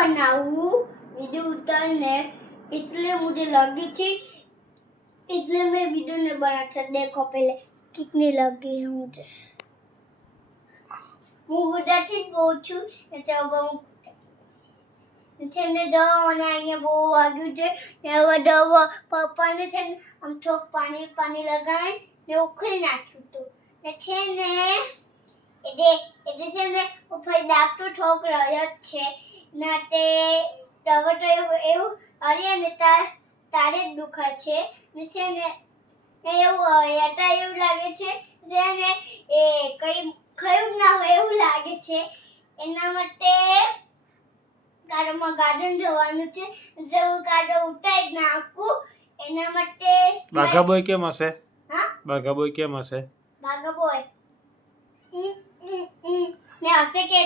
बनाऊं वीडियो उतारने, इसलिए मुझे लगी थी, इसलिए मैं वीडियो नहीं बनाता। देखो पहले कितनी लगी है मुझे। હું ગુડાથી જ બહુ છું એટલે હવે હું છે ને દવા મને અહીંયા બહુ વાગ્યું છે ને હવે દવા પપ્પાને છે ને આમ થોડુંક પાણી લગાવી ને ઉખડી નાખ્યું હતું ને છે ને એટલે છે ને ઉપર ડાક્ટર ઠોક રહ્યો જ છે ને તે હવે તો એવું અરે ને તારે જ દુખાય છે ને છે ને એવું લાગે છે જે ને એ કઈ ખરું ના હોય એવું લાગે છે એના માટે ગાર્ડન જવાનું છે એટલે હું ગાર્ડન ઉતારી નાખું એના માટે બાઘા બોય કેમ હશે? હા બાઘા બોય કેમ હશે? બાઘા બોય ને હશે કે